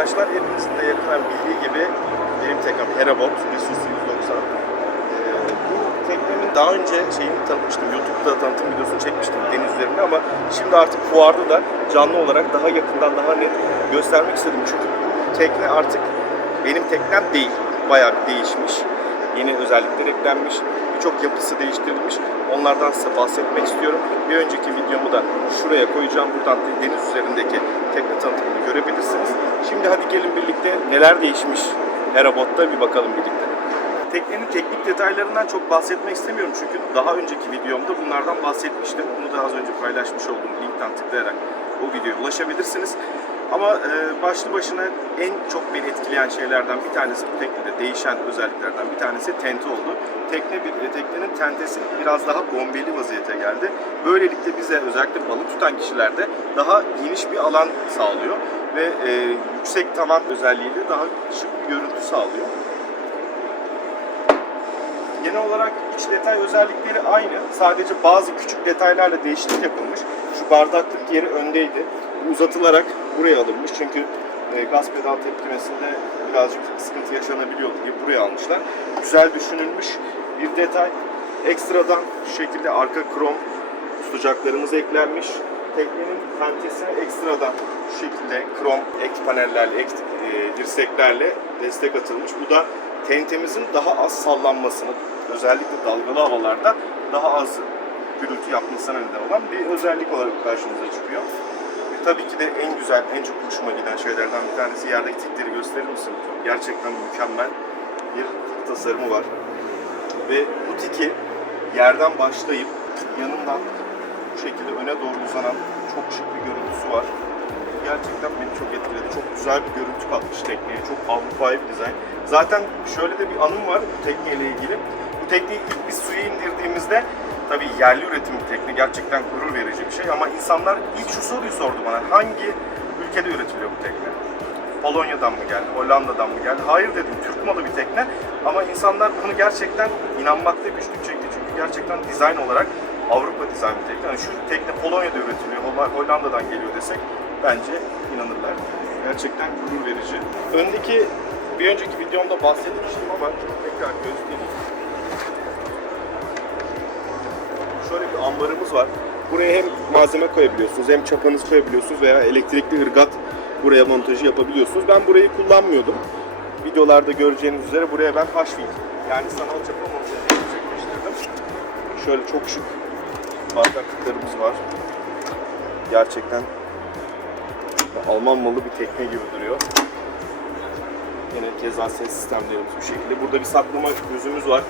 Arkadaşlar hepinizin de yakından bildiği gibi benim teknem Herabot Resus 190. Ee, bu teknemin daha önce şeyini tanıtmıştım. YouTube'da tanıtım videosunu çekmiştim deniz üzerinde ama şimdi artık fuarda da canlı olarak daha yakından daha net göstermek istedim. Çünkü bu tekne artık benim teknem değil. Bayağı değişmiş. Yeni özellikler eklenmiş. Birçok yapısı değiştirilmiş. Onlardan size bahsetmek istiyorum. Bir önceki videomu da şuraya koyacağım. Buradan deniz üzerindeki tekne tanıtımını görebilirsiniz. Şimdi hadi gelin birlikte neler değişmiş Herabot'ta bir bakalım birlikte. Teknenin teknik detaylarından çok bahsetmek istemiyorum çünkü daha önceki videomda bunlardan bahsetmiştim. Bunu da az önce paylaşmış olduğum linkten tıklayarak o videoya ulaşabilirsiniz. Ama e, başlı başına en çok beni etkileyen şeylerden bir tanesi bu teknede değişen özelliklerden bir tanesi tente oldu. Tekne bir, e, teknenin tentesi biraz daha bombeli vaziyete geldi. Böylelikle bize özellikle balık tutan kişilerde daha geniş bir alan sağlıyor ve e, yüksek tavan özelliğiyle daha şık bir görüntü sağlıyor. Genel olarak iç detay özellikleri aynı. Sadece bazı küçük detaylarla değişiklik yapılmış. Şu bardaklık yeri öndeydi. Uzatılarak buraya alınmış. Çünkü e, gaz pedal tepkimesinde birazcık sıkıntı yaşanabiliyor diye buraya almışlar. Güzel düşünülmüş bir detay. Ekstradan şu şekilde arka krom tutacaklarımız eklenmiş. Teknenin tentesine ekstradan şu şekilde krom ek panellerle, ek e, dirseklerle destek atılmış. Bu da tentemizin daha az sallanmasını, özellikle dalgalı havalarda daha az gürültü yapmasına neden olan bir özellik olarak karşımıza çıkıyor. Tabii ki de en güzel, en çok hoşuma giden şeylerden bir tanesi yerdeki tikleri gösterir misin? Gerçekten mükemmel bir tasarımı var. Ve bu tiki yerden başlayıp yanından bu şekilde öne doğru uzanan çok şık bir görüntüsü var. Gerçekten beni çok etkiledi. Çok güzel bir görüntü katmış tekneye. Çok Avrupa'yı bir dizayn. Zaten şöyle de bir anım var bu tekneyle ilgili. Bu tekneyi ilk biz suya indirdiğimizde tabii yerli üretim tekne. Gerçekten gurur verici bir şey ama insanlar ilk şu soruyu sordu bana. Hangi ülkede üretiliyor bu tekne? Polonya'dan mı geldi, Hollanda'dan mı geldi? Hayır dedim, Türk malı bir tekne. Ama insanlar bunu gerçekten inanmakta güçlük çekti. Çünkü gerçekten dizayn olarak Avrupa dizayn bir tekne. Yani şu tekne Polonya'da üretiliyor, Holl- Hollanda'dan geliyor desek bence inanırlar. Gerçekten gurur verici. Öndeki bir önceki videomda bahsetmiştim ama tekrar göstereyim. Şöyle bir ambarımız var. Buraya hem malzeme koyabiliyorsunuz hem çapanızı koyabiliyorsunuz veya elektrikli ırgat buraya montajı yapabiliyorsunuz. Ben burayı kullanmıyordum. Videolarda göreceğiniz üzere buraya ben Hashwing yani sanal çapa montajı gerçekleştirdim. Şöyle çok şık bardaklıklarımız var. Gerçekten Alman malı bir tekne gibi duruyor. Yine keza ses sistemlerimiz bu şekilde. Burada bir saklama gözümüz var.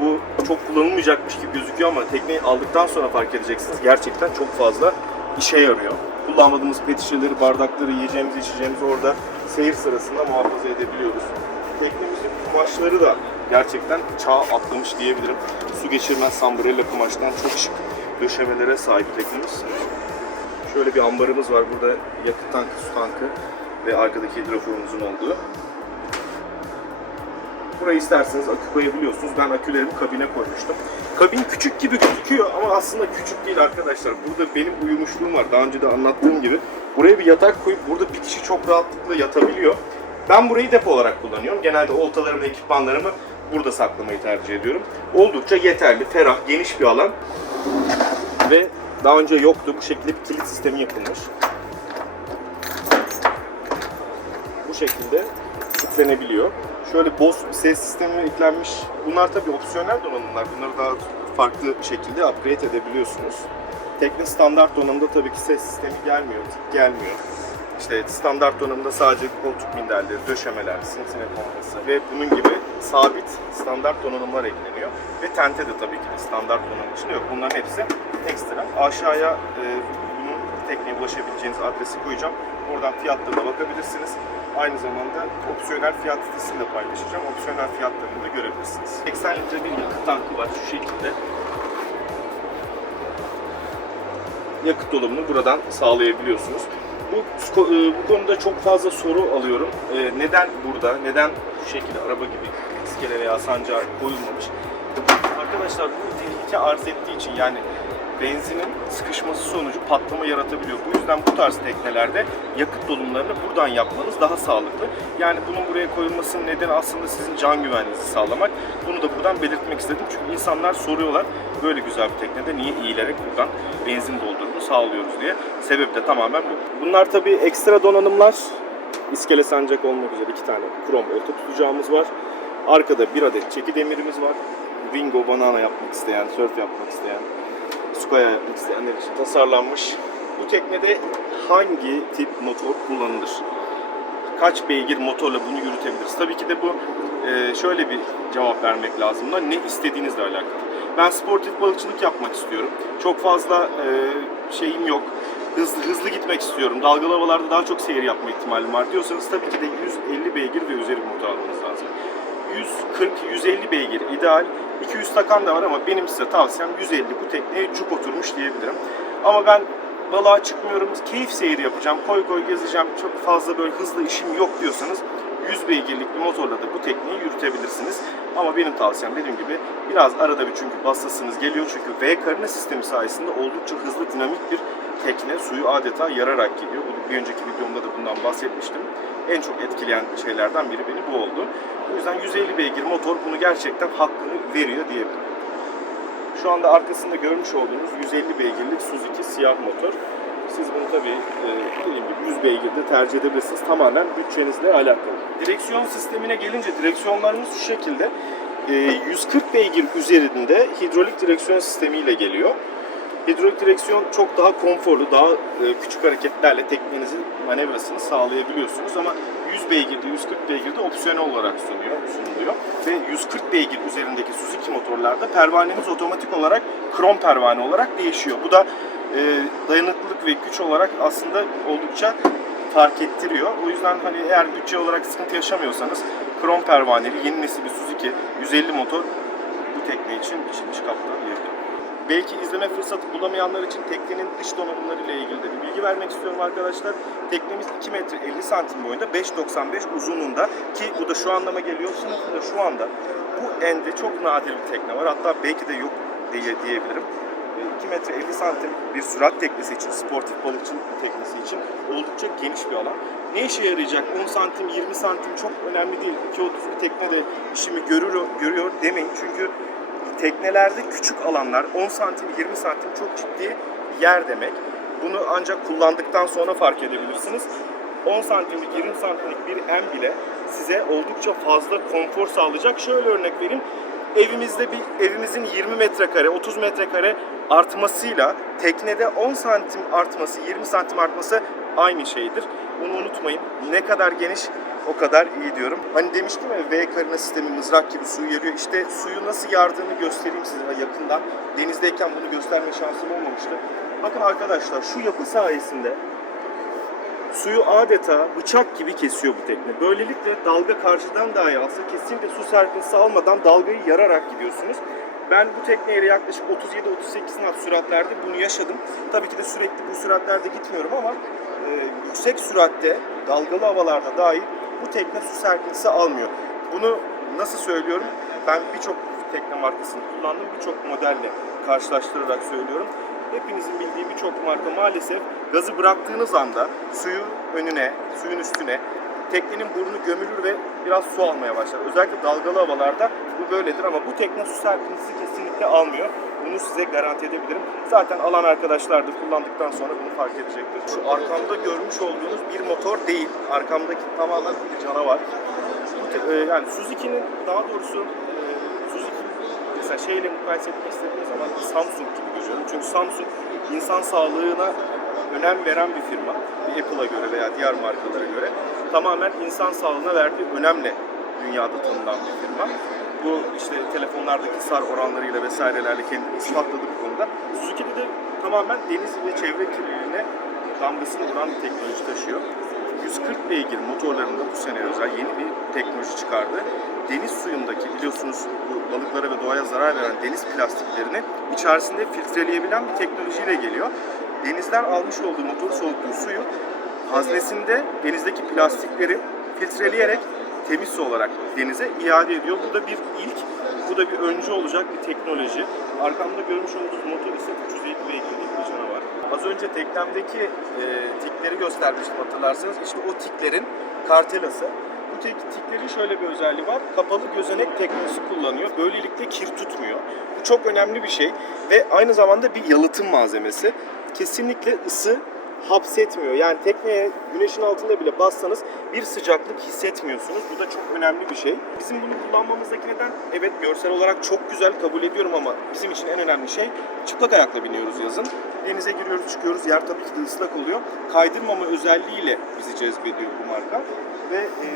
Bu çok kullanılmayacakmış gibi gözüküyor ama tekneyi aldıktan sonra fark edeceksiniz. Gerçekten çok fazla işe yarıyor. Kullanmadığımız pet şişeleri, bardakları, yiyeceğimizi, içeceğimizi orada seyir sırasında muhafaza edebiliyoruz. Teknemizin kumaşları da gerçekten çağ atlamış diyebilirim. Su geçirmez sambrella kumaştan çok şık döşemelere sahip teknemiz. Şöyle bir ambarımız var. Burada yakıt tankı, su tankı ve arkadaki hidroforumuzun olduğu. Burayı isterseniz akü koyabiliyorsunuz. Ben akülerimi kabine koymuştum. Kabin küçük gibi gözüküyor ama aslında küçük değil arkadaşlar. Burada benim uyumuşluğum var. Daha önce de anlattığım gibi. Buraya bir yatak koyup burada bir kişi çok rahatlıkla yatabiliyor. Ben burayı depo olarak kullanıyorum. Genelde oltalarımı, ekipmanlarımı burada saklamayı tercih ediyorum. Oldukça yeterli, ferah, geniş bir alan. Ve daha önce yoktu. Bu şekilde bir kilit sistemi yapılmış. Bu şekilde kilitlenebiliyor. Şöyle Bose ses sistemi eklenmiş. Bunlar tabii opsiyonel donanımlar. Bunları daha farklı şekilde upgrade edebiliyorsunuz. Tekne standart donanımda tabii ki ses sistemi gelmiyor, gelmiyor. İşte standart donanımda sadece koltuk minderleri, döşemeler, simsine pompası ve bunun gibi sabit standart donanımlar ekleniyor. Ve tente de tabii ki standart donanım için yok. Bunların hepsi ekstra. Aşağıya e, bunun tekneye ulaşabileceğiniz adresi koyacağım. Oradan fiyatlarına bakabilirsiniz. Aynı zamanda opsiyonel fiyat listesini de paylaşacağım. Opsiyonel fiyatlarını da görebilirsiniz. 80 litre bir yakıt tankı var şu şekilde. yakıt dolumunu buradan sağlayabiliyorsunuz. Bu, e, bu konuda çok fazla soru alıyorum. E, neden burada, neden şu şekilde araba gibi iskele veya sancağa koyulmamış? Arkadaşlar bu tehlike arz ettiği için yani benzinin sıkışması sonucu patlama yaratabiliyor. Bu yüzden bu tarz teknelerde yakıt dolumlarını buradan yapmanız daha sağlıklı. Yani bunun buraya koyulmasının nedeni aslında sizin can güvenliğinizi sağlamak. Bunu da buradan belirtmek istedim. Çünkü insanlar soruyorlar böyle güzel bir teknede niye eğilerek buradan benzin doldurumu sağlıyoruz diye. Sebebi de tamamen bu. Bunlar tabii ekstra donanımlar. İskele sancak olmak üzere iki tane krom olta tutacağımız var. Arkada bir adet çeki demirimiz var. Ringo banana yapmak isteyen, surf yapmak isteyen, Sukaya yapmak isteyenler için tasarlanmış. Bu teknede hangi tip motor kullanılır? Kaç beygir motorla bunu yürütebiliriz? Tabii ki de bu e, şöyle bir cevap vermek lazım. buna, Ne istediğinizle alakalı. Ben sportif balıkçılık yapmak istiyorum. Çok fazla e, şeyim yok. Hızlı, hızlı gitmek istiyorum. Dalgalı havalarda daha çok seyir yapma ihtimalim var diyorsanız tabii ki de 150 beygir ve üzeri bir motor almanız lazım. 140-150 beygir ideal. 200 takan da var ama benim size tavsiyem 150 bu tekneye cuk oturmuş diyebilirim. Ama ben balığa çıkmıyorum, keyif seyri yapacağım, koy koy gezeceğim, çok fazla böyle hızlı işim yok diyorsanız 100 beygirlik bir motorla da bu tekneyi yürütebilirsiniz. Ama benim tavsiyem dediğim gibi biraz arada bir çünkü bassasınız geliyor çünkü V karına sistemi sayesinde oldukça hızlı dinamik bir tekne suyu adeta yararak gidiyor. Bir önceki videomda da bundan bahsetmiştim. En çok etkileyen şeylerden biri beni bu oldu. O yüzden 150 beygir motor bunu gerçekten hakkını veriyor diyebilirim. Şu anda arkasında görmüş olduğunuz 150 beygirlik Suzuki siyah motor. Siz bunu tabii e, dediğim gibi 100 beygirde tercih edebilirsiniz. Tamamen bütçenizle alakalı. Direksiyon sistemine gelince direksiyonlarımız şu şekilde. E, 140 beygir üzerinde hidrolik direksiyon sistemiyle geliyor. Hidrolik direksiyon çok daha konforlu, daha e, küçük hareketlerle teknenizin manevrasını sağlayabiliyorsunuz ama 100 beygirde, 140 beygirde opsiyonel olarak sunuyor, sunuluyor. Ve 140 beygir üzerindeki Suzuki motorlarda pervaneniz otomatik olarak krom pervane olarak değişiyor. Bu da e, dayanıklılık ve güç olarak aslında oldukça fark ettiriyor. O yüzden hani eğer bütçe olarak sıkıntı yaşamıyorsanız krom pervaneli yeni nesil bir Suzuki 150 motor bu tekne için biçilmiş kaptan diyebilirim. Belki izleme fırsatı bulamayanlar için teknenin dış donanımları ile ilgili de bir bilgi vermek istiyorum arkadaşlar. Teknemiz 2 metre 50 santim boyunda 5.95 uzunluğunda ki bu da şu anlama geliyor. Sınıfında şu anda bu ende çok nadir bir tekne var. Hatta belki de yok diye diyebilirim. 2 metre 50 santim bir sürat teknesi için, sportif balıkçılık bir teknesi için oldukça geniş bir alan. Ne işe yarayacak? 10 santim, 20 santim çok önemli değil. 2.30 bir tekne de işimi görür, görüyor demeyin. Çünkü teknelerde küçük alanlar 10 santim, 20 santim çok ciddi yer demek. Bunu ancak kullandıktan sonra fark edebilirsiniz. 10 santimlik, 20 santimlik bir M bile size oldukça fazla konfor sağlayacak. Şöyle örnek vereyim. Evimizde bir evimizin 20 metrekare, 30 metrekare artmasıyla teknede 10 santim artması, 20 santim artması aynı şeydir. Bunu unutmayın. Ne kadar geniş o kadar iyi diyorum. Hani demiştim ya V karına sistemi mızrak gibi suyu yarıyor. İşte suyu nasıl yardığını göstereyim size yakından. Denizdeyken bunu gösterme şansım olmamıştı. Bakın arkadaşlar şu yapı sayesinde suyu adeta bıçak gibi kesiyor bu tekne. Böylelikle dalga karşıdan dahi alsa kesinlikle su serpintisi almadan dalgayı yararak gidiyorsunuz. Ben bu tekneyle yaklaşık 37-38 knot süratlerde bunu yaşadım. Tabii ki de sürekli bu süratlerde gitmiyorum ama e, yüksek süratte dalgalı havalarda dahi bu tekne su serpintisi almıyor. Bunu nasıl söylüyorum? Ben birçok tekne markasını kullandım. Birçok modelle karşılaştırarak söylüyorum. Hepinizin bildiği birçok marka maalesef gazı bıraktığınız anda suyu önüne, suyun üstüne teknenin burnu gömülür ve biraz su almaya başlar. Özellikle dalgalı havalarda bu böyledir ama bu tekne su serpintisi kesinlikle almıyor. Bunu size garanti edebilirim. Zaten alan arkadaşlar da kullandıktan sonra bunu fark edecektir. Şu arkamda görmüş olduğunuz bir motor değil. Arkamdaki tamamen bir canavar. Bu e, yani Suzuki'nin daha doğrusu e, mesela şeyle mukayese etmek istediğiniz zaman Samsung gibi görüyorum. Çünkü Samsung insan sağlığına önem veren bir firma. Bir Apple'a göre veya diğer markalara göre tamamen insan sağlığına verdiği önemle dünyada tanınan bir firma. Bu işte telefonlardaki sar oranlarıyla vesairelerle kendini ispatladı bu konuda. Suzuki'de de tamamen deniz ve çevre kirliliğine damgasını vuran bir teknoloji taşıyor. 140 beygir motorlarında bu sene özel yeni bir teknoloji çıkardı. Deniz suyundaki biliyorsunuz bu balıklara ve doğaya zarar veren deniz plastiklerini içerisinde filtreleyebilen bir teknolojiyle geliyor. Denizden almış olduğu motor soğuttuğu suyu haznesinde denizdeki plastikleri filtreleyerek temiz su olarak denize iade ediyor. Bu da bir ilk, bu da bir öncü olacak bir teknoloji. Arkamda görmüş olduğunuz motor ise 350 beygirlik bir canavar. Az önce teknemdeki e, tikleri göstermiştim hatırlarsanız. İşte o tiklerin kartelası. Bu tek, tiklerin şöyle bir özelliği var. Kapalı gözenek teknolojisi kullanıyor. Böylelikle kir tutmuyor. Bu çok önemli bir şey ve aynı zamanda bir yalıtım malzemesi. Kesinlikle ısı hapsetmiyor. Yani tekneye güneşin altında bile bassanız bir sıcaklık hissetmiyorsunuz. Bu da çok önemli bir şey. Bizim bunu kullanmamızdaki neden evet görsel olarak çok güzel kabul ediyorum ama bizim için en önemli şey çıplak ayakla biniyoruz yazın. Denize giriyoruz çıkıyoruz. Yer tabii ki de ıslak oluyor. Kaydırmama özelliğiyle bizi cezbediyor bu marka. Ve e,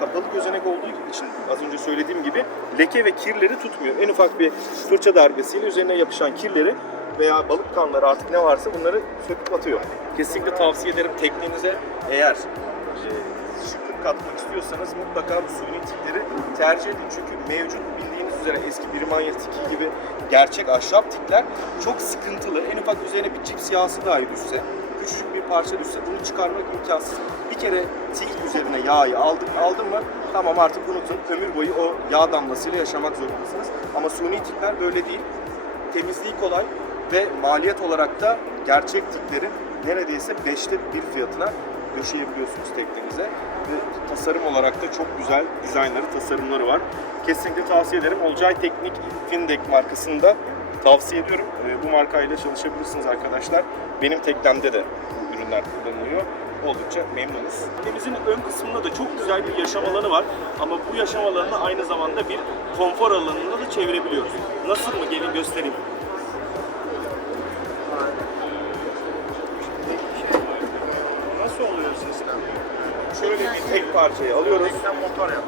kapalı gözenek olduğu için az önce söylediğim gibi leke ve kirleri tutmuyor. En ufak bir fırça darbesiyle üzerine yapışan kirleri veya balık kanları artık ne varsa bunları söküp atıyor. Kesinlikle tavsiye ederim teknenize eğer e, şıklık katmak istiyorsanız mutlaka bu suyun tikleri tercih edin. Çünkü mevcut bildiğiniz üzere eski bir manyetik gibi gerçek ahşap tikler çok sıkıntılı. En ufak üzerine bir cips yağsı dahi düşse, küçücük bir parça düşse bunu çıkarmak imkansız. Bir kere tik üzerine yağı aldın, aldın mı tamam artık unutun. Ömür boyu o yağ damlasıyla yaşamak zorundasınız. Ama suni tikler böyle değil temizliği kolay ve maliyet olarak da gerçek tiklerin neredeyse beşte bir fiyatına döşeyebiliyorsunuz teknenize. Ve tasarım olarak da çok güzel dizaynları, tasarımları var. Kesinlikle tavsiye ederim. Olcay Teknik Findek markasında tavsiye ediyorum. Ee, Bu markayla çalışabilirsiniz arkadaşlar. Benim teknemde de bu ürünler kullanılıyor. Oldukça memnunuz. Teknemizin ön kısmında da çok güzel bir yaşam alanı var. Ama bu yaşam alanını aynı zamanda bir konfor alanına da çevirebiliyoruz. Nasıl mı? Gelin göstereyim. Şöyle bir tek parçayı alıyoruz. Sen motor yap.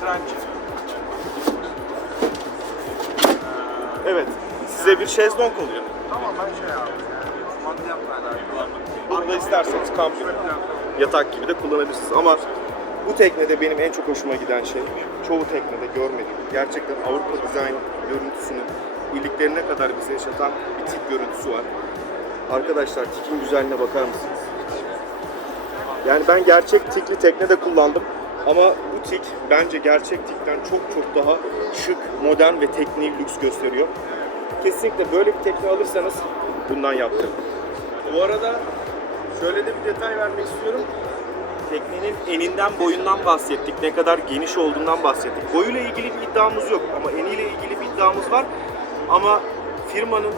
French. Evet. Size bir şezlong oluyor. Tamam ben şey abi. Yapmayla Burada isterseniz kamp yatak gibi de kullanabilirsiniz. Ama bu teknede benim en çok hoşuma giden şey, çoğu teknede görmedim. Gerçekten Avrupa dizayn görüntüsünü iliklerine kadar bize yaşatan bir tip görüntüsü var. Arkadaşlar tikin güzelliğine bakar mısınız? Yani ben gerçek tikli teknede kullandım. Ama bu tik bence gerçek tikten çok çok daha şık, modern ve tekniği lüks gösteriyor. Kesinlikle böyle bir tekne alırsanız bundan yaptırın. Bu arada şöyle de bir detay vermek istiyorum. Teknenin eninden boyundan bahsettik. Ne kadar geniş olduğundan bahsettik. Boyuyla ilgili bir iddiamız yok ama eniyle ilgili bir iddiamız var. Ama firmanın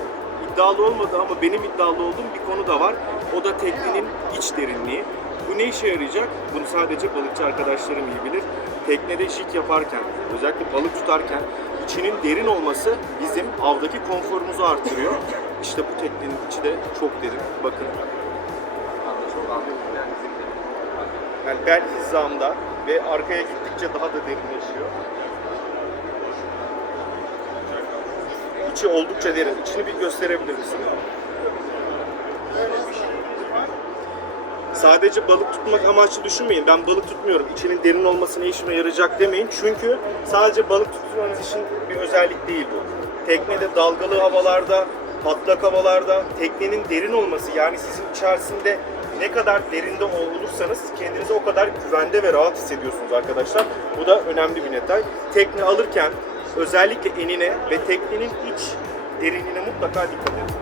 iddialı olmadığı ama benim iddialı olduğum bir konu da var. O da teknenin iç derinliği. Bu ne işe yarayacak? Bunu sadece balıkçı arkadaşlarım iyi bilir. Teknede jig yaparken, özellikle balık tutarken içinin derin olması bizim avdaki konforumuzu artırıyor. İşte bu teknenin içi de çok derin. Bakın. Yani bel hizamda ve arkaya gittikçe daha da derinleşiyor. İçi oldukça derin. İçini bir gösterebilir misin? Sadece balık tutmak amaçlı düşünmeyin. Ben balık tutmuyorum. İçinin derin olması ne işime yarayacak demeyin. Çünkü sadece balık tutmanız için bir özellik değil bu. Teknede dalgalı havalarda, patlak havalarda teknenin derin olması yani sizin içerisinde ne kadar derinde olursanız kendinizi o kadar güvende ve rahat hissediyorsunuz arkadaşlar. Bu da önemli bir detay. Tekne alırken özellikle enine ve teknenin iç derinliğine mutlaka dikkat edin.